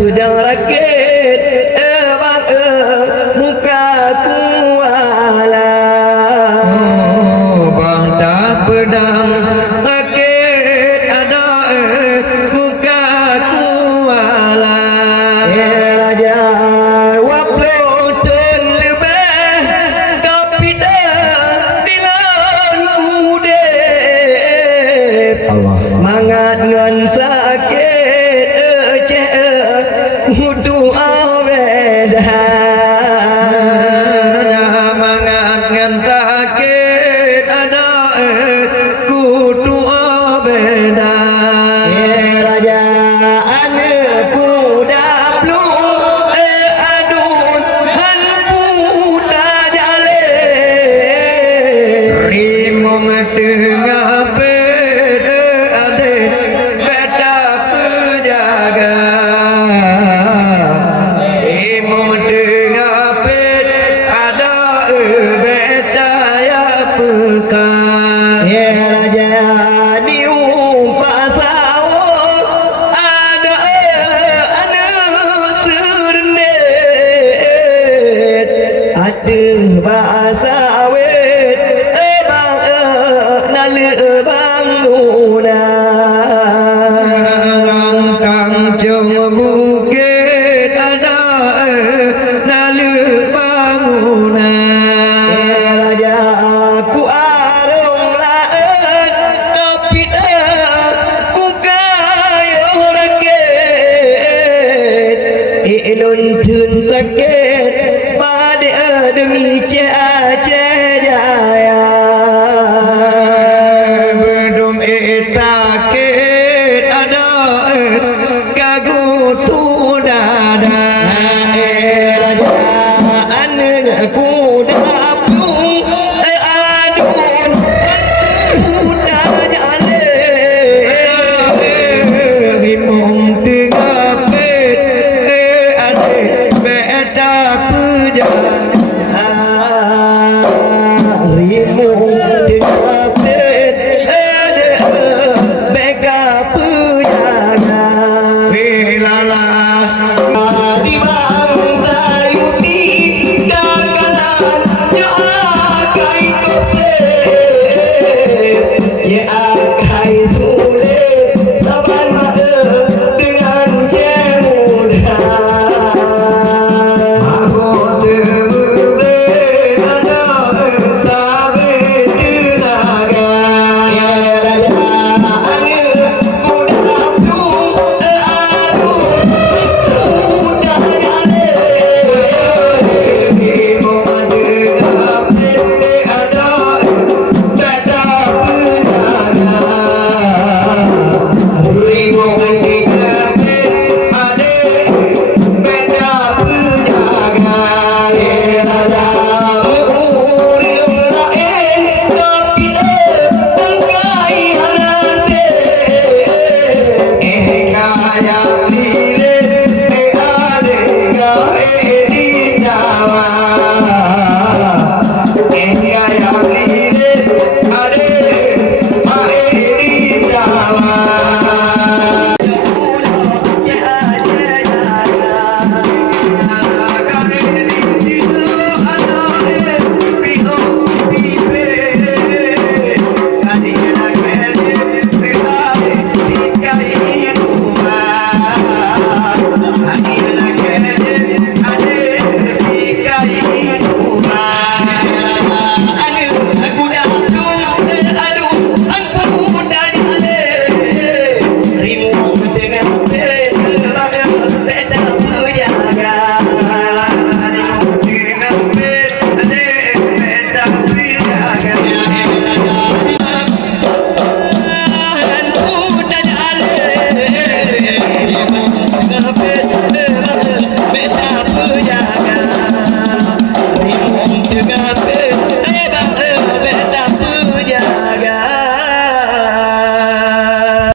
Pedang rakit bang muka kuala bang tak pedang rakit ada muka kuala raja waplotun lebih tapi dah dilan kudep mangat ngan sakit kudu awedah mangat ngan sakit ada kudu awedah raja ane kuda plu adun han puta jale rimong tengah ped ade beta penjaga bahasa wet bang nale bang luna kang jong bukit ada nale bang luna raja aku arung laen tapi aku kayo raket ilun tun sakit demi jaya bedum itakit ada kagu tu dada raja ane kuda plung adun kuda jale rimong tengah pet ade beta puja yeah.